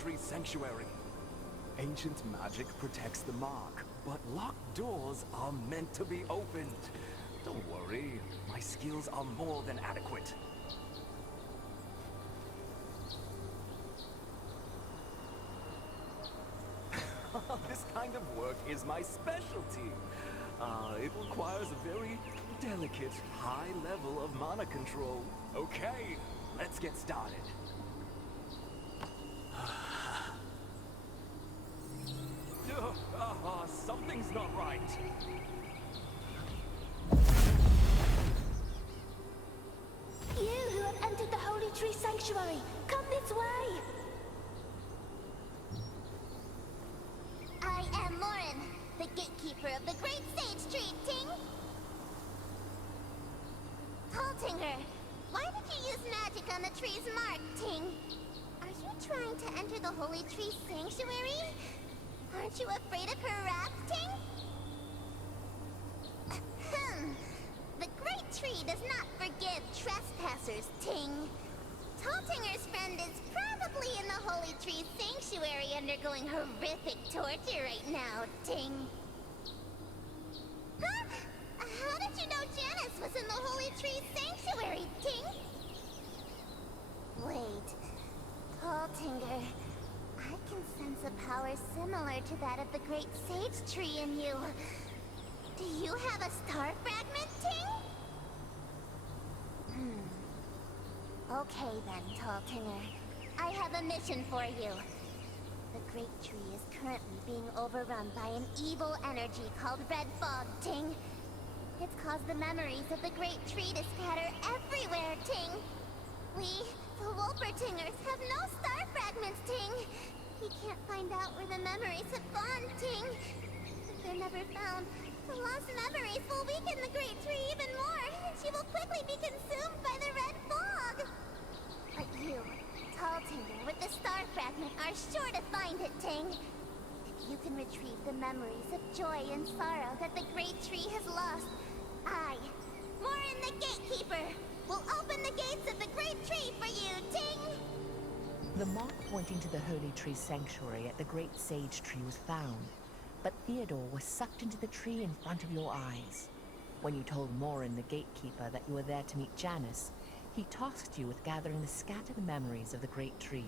Tree Sanctuary. Ancient magic protects the mark, but locked doors are meant to be opened. Don't worry, my skills are more than adequate. This kind of work is my specialty. It requires a very delicate, high level of mana control. Okay, let's get started. Something's not right. You who have entered the Holy Tree Sanctuary, come this way! I am Morin, the gatekeeper of the Great Sage Tree, Ting! Taltinger, why did you use magic on the tree's mark, Ting? Are you trying to enter the Holy Tree Sanctuary? Aren't you afraid of her wrath, Ting? Ahem. The Great Tree does not forgive trespassers, Ting. Taltinger's friend is probably in the Holy Tree Sanctuary undergoing horrific torture right now, Ting. Huh? How did you know Janice was in the Holy Tree Sanctuary, Ting? Wait. Taltinger, I can sense a power similar to that of the Great Sage Tree in you. Do you have a star fragment, Ting? Okay then, Taltinger. I have a mission for you. The Great Tree is currently being overrun by an evil energy called Red Fog, Ting. It's caused the memories of the Great Tree to scatter everywhere, Ting. We, the Wolpertingers, have no star fragments, Ting. We can't find out where the memories have gone, Ting. If they're never found, the lost memories will weaken the Great Tree even more, and she will quickly be consumed by the Red Fog. But you, Taltinger, with the star fragment, are sure to find it, Ting. If you can retrieve the memories of joy and sorrow that the Great Tree has lost, I, Morin the Gatekeeper, will open the gates of the Great Tree for you, Ting! The mark pointing to the Holy Tree Sanctuary at the Great Sage Tree was found, but Theodore was sucked into the tree in front of your eyes. When you told Morin the Gatekeeper that you were there to meet Janice, he tasked you with gathering the scattered memories of the Great Tree.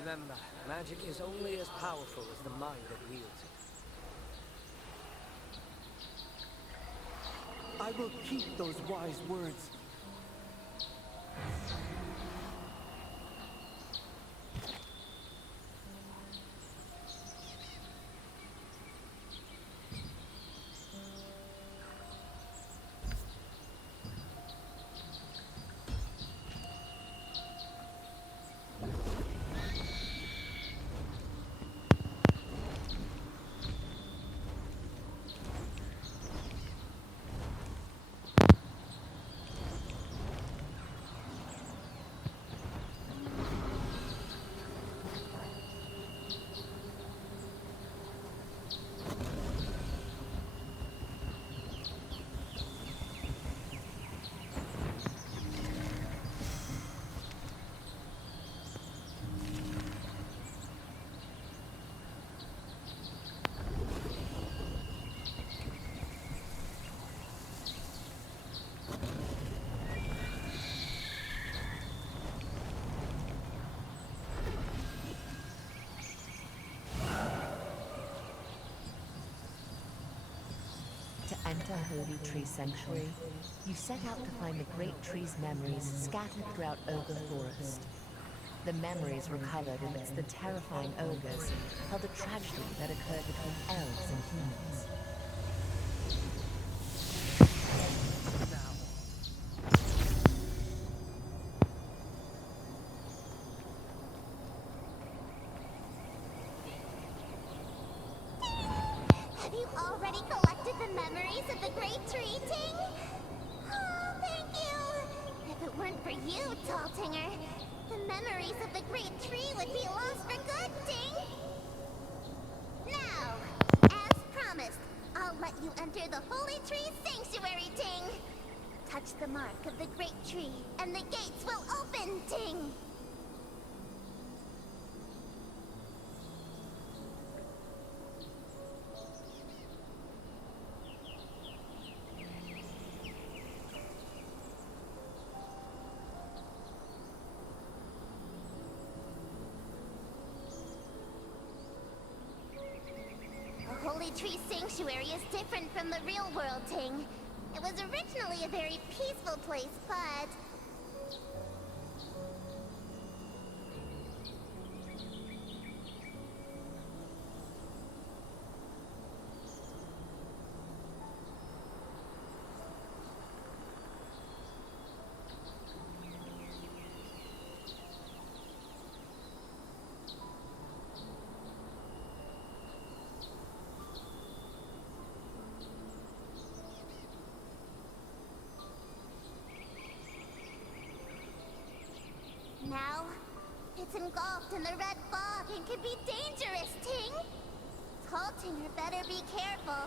Remember, magic is only as powerful as the mind that wields it. I will keep those wise words. enter Holy Tree Sanctuary, you set out to find the Great Tree's memories scattered throughout Ogre Forest. The memories recovered amidst the terrifying ogres tell the tragedy that occurred between elves and humans. Have you already collected the memories of the Great Tree, Ting? Oh, thank you! If it weren't for you, Taltinger, the memories of the Great Tree would be lost for good, Ting! Now, as promised, I'll let you enter the Holy Tree Sanctuary, Ting! Touch the mark of the Great Tree, and the gates will open, Ting! The Holy Tree Sanctuary is different from the real world, Ting. It was originally a very peaceful place, but... Now, it's engulfed in the red fog and can be dangerous, Ting! Taltinger better be careful.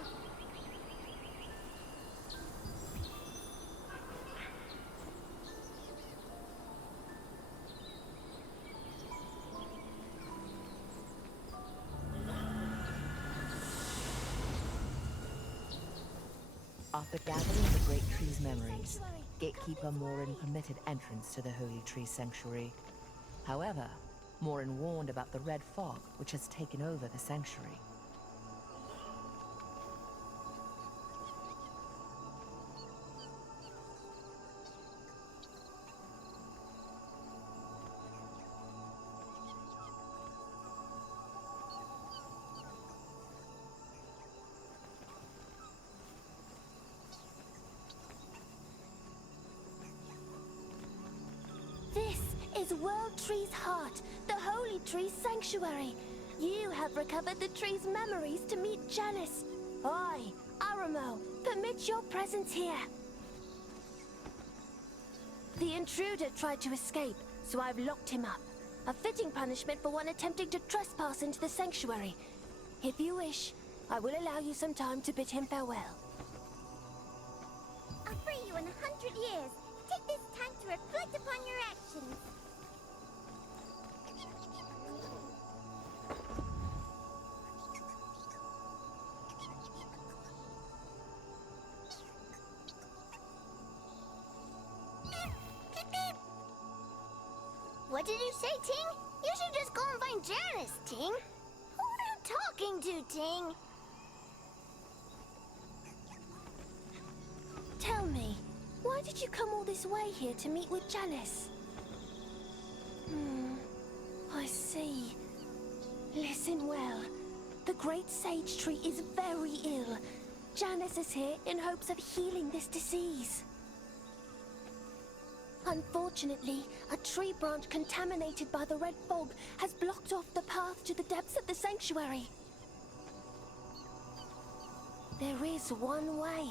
After gathering the Great Tree's memories, Gatekeeper Morin permitted entrance to the Holy Tree Sanctuary. However, Morin warned about the red fog which has taken over the sanctuary. This is World Tree's heart, the Holy Tree Sanctuary. You have recovered the tree's memories to meet Janice. I, Aramo, permit your presence here. The intruder tried to escape, so I've locked him up. A fitting punishment for one attempting to trespass into the sanctuary. If you wish, I will allow you some time to bid him farewell. I'll free you in 100 years. Take this time to reflect upon your actions. What did you say, Ting? You should just go and find Janice, Ting. Who are you talking to, Ting? Tell me, why did you come all this way here to meet with Janice? I see. Listen well. The Great Sage Tree is very ill. Janice is here in hopes of healing this disease. Unfortunately, a tree branch contaminated by the red fog has blocked off the path to the depths of the sanctuary. There is one way.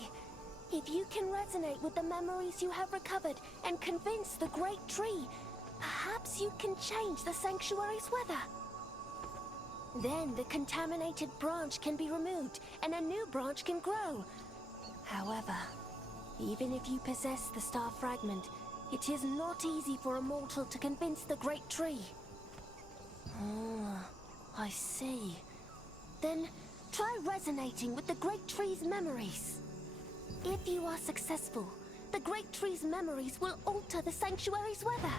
If you can resonate with the memories you have recovered and convince the Great Tree, perhaps you can change the sanctuary's weather. Then the contaminated branch can be removed and a new branch can grow. However, even if you possess the star fragment, it is not easy for a mortal to convince the Great Tree. I see. Then try resonating with the Great Tree's memories. If you are successful, the Great Tree's memories will alter the sanctuary's weather.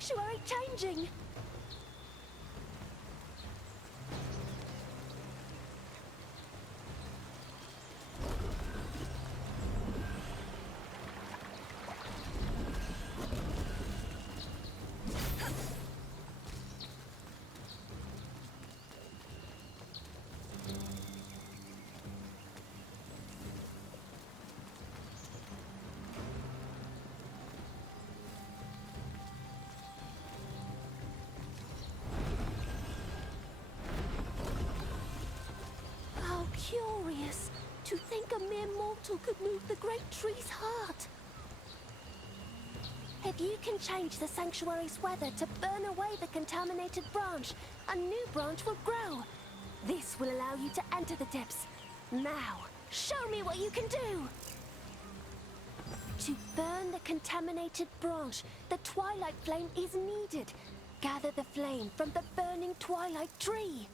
sanctuary changing! How curious! To think a mere mortal could move the great tree's heart! If you can change the sanctuary's weather to burn away the contaminated branch, a new branch will grow. This will allow you to enter the depths. Now, show me what you can do! To burn the contaminated branch, the twilight flame is needed. Gather the flame from the burning twilight tree.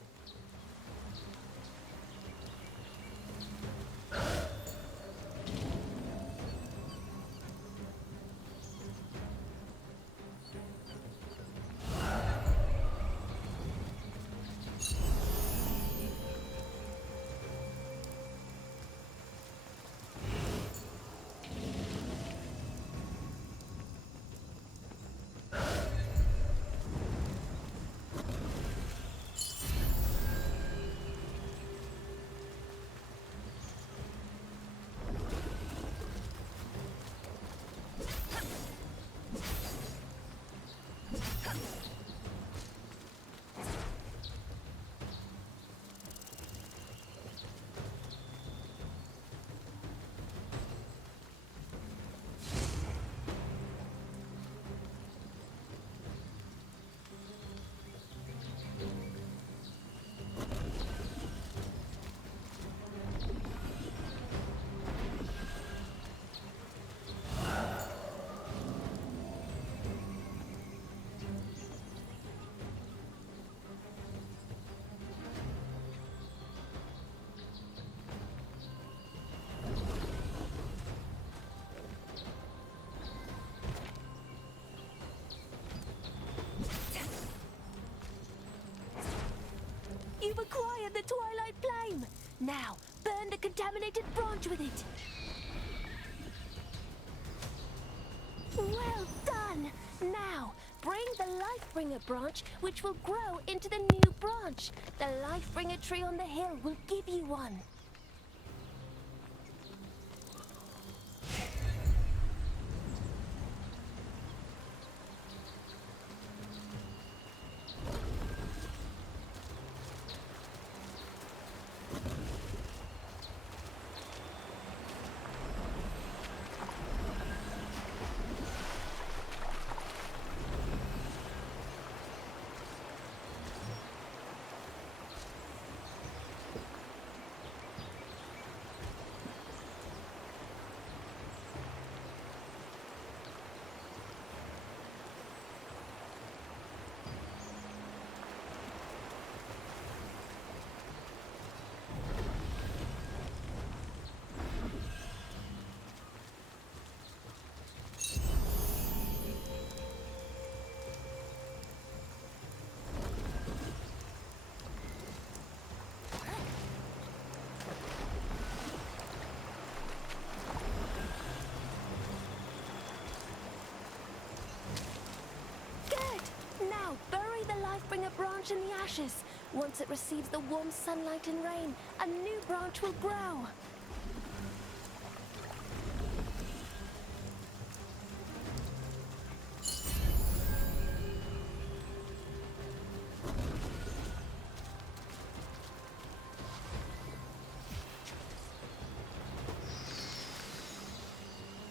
You've acquired the twilight flame! Now, burn the contaminated branch with it! Well done! Now, bring the Lifebringer branch, which will grow into the new branch. The Lifebringer tree on the hill will give you one. Lifebringer branch in the ashes. Once it receives the warm sunlight and rain, a new branch will grow.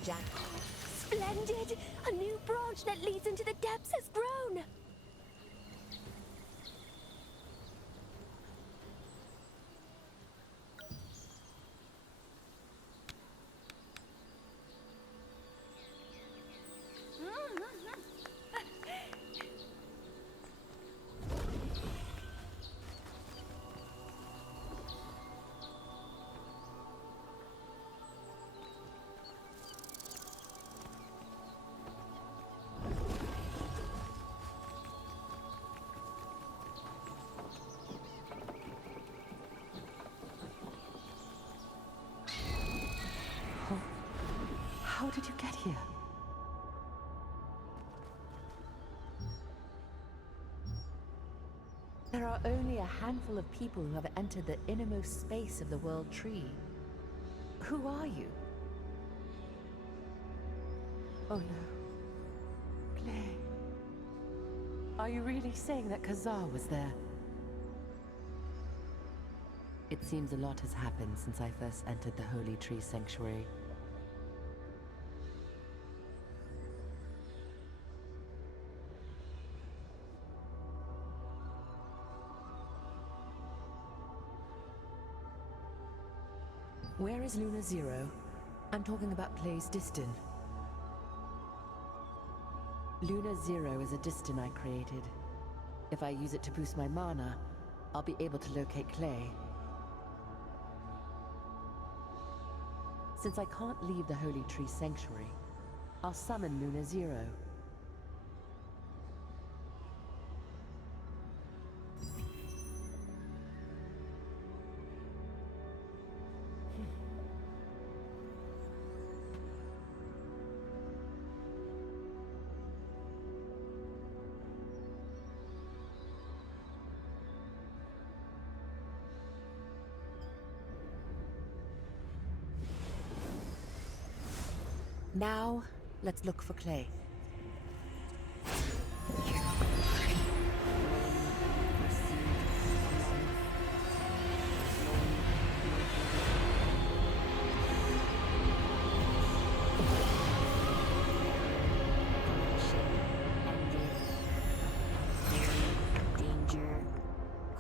Jack. Splendid! A new branch that leads into the depths has grown! here? There are only a handful of people who have entered the innermost space of the World Tree. Who are you? Oh no. Clay. Are you really saying that Kazar was there? It seems a lot has happened since I first entered the Holy Tree Sanctuary. Where is Luna Zero? I'm talking about Clay's Distin. Luna Zero is a Distin I created. If I use it to boost my mana, I'll be able to locate Clay. Since I can't leave the Holy Tree Sanctuary, I'll summon Luna Zero. Now, let's look for Clay. Danger.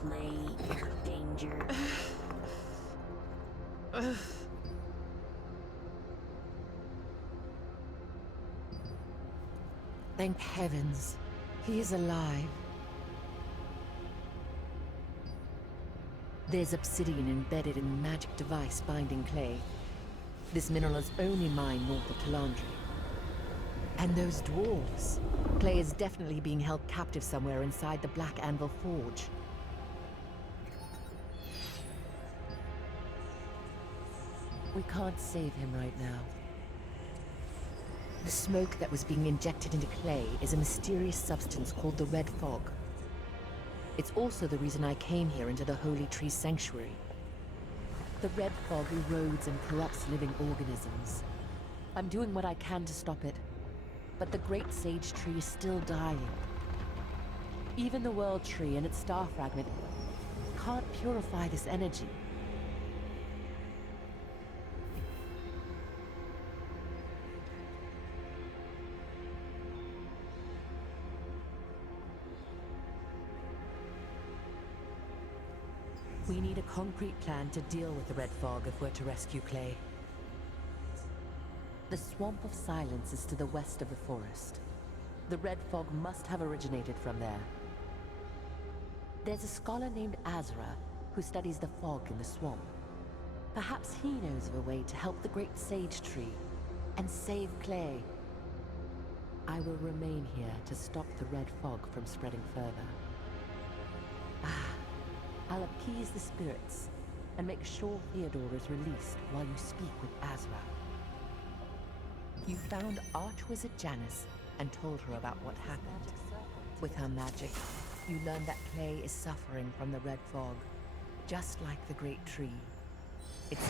Clay. Danger. Thank heavens, he is alive. There's obsidian embedded in the magic device binding Clay. This mineral is only mined north of Talandri. And those dwarves. Clay is definitely being held captive somewhere inside the Black Anvil Forge. We can't save him right now. The smoke that was being injected into Clay is a mysterious substance called the Red Fog. It's also the reason I came here into the Holy Tree Sanctuary. The Red Fog erodes and corrupts living organisms. I'm doing what I can to stop it, but the Great Sage Tree is still dying. Even the World Tree and its star fragment can't purify this energy. We need a concrete plan to deal with the Red Fog if we're to rescue Clay. The Swamp of Silence is to the west of the forest. The Red Fog must have originated from there. There's a scholar named Azra who studies the fog in the swamp. Perhaps he knows of a way to help the Great Sage Tree and save Clay. I will remain here to stop the Red Fog from spreading further. I'll appease the spirits and make sure Theodore is released while you speak with Azra. You found Archwizard Janice and told her about what happened. With her magic, you learned that Clay is suffering from the Red Fog, just like the Great Tree. It's...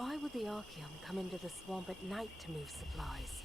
Why would the Archeon come into the swamp at night to move supplies?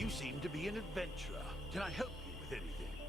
You seem to be an adventurer. Can I help you with anything?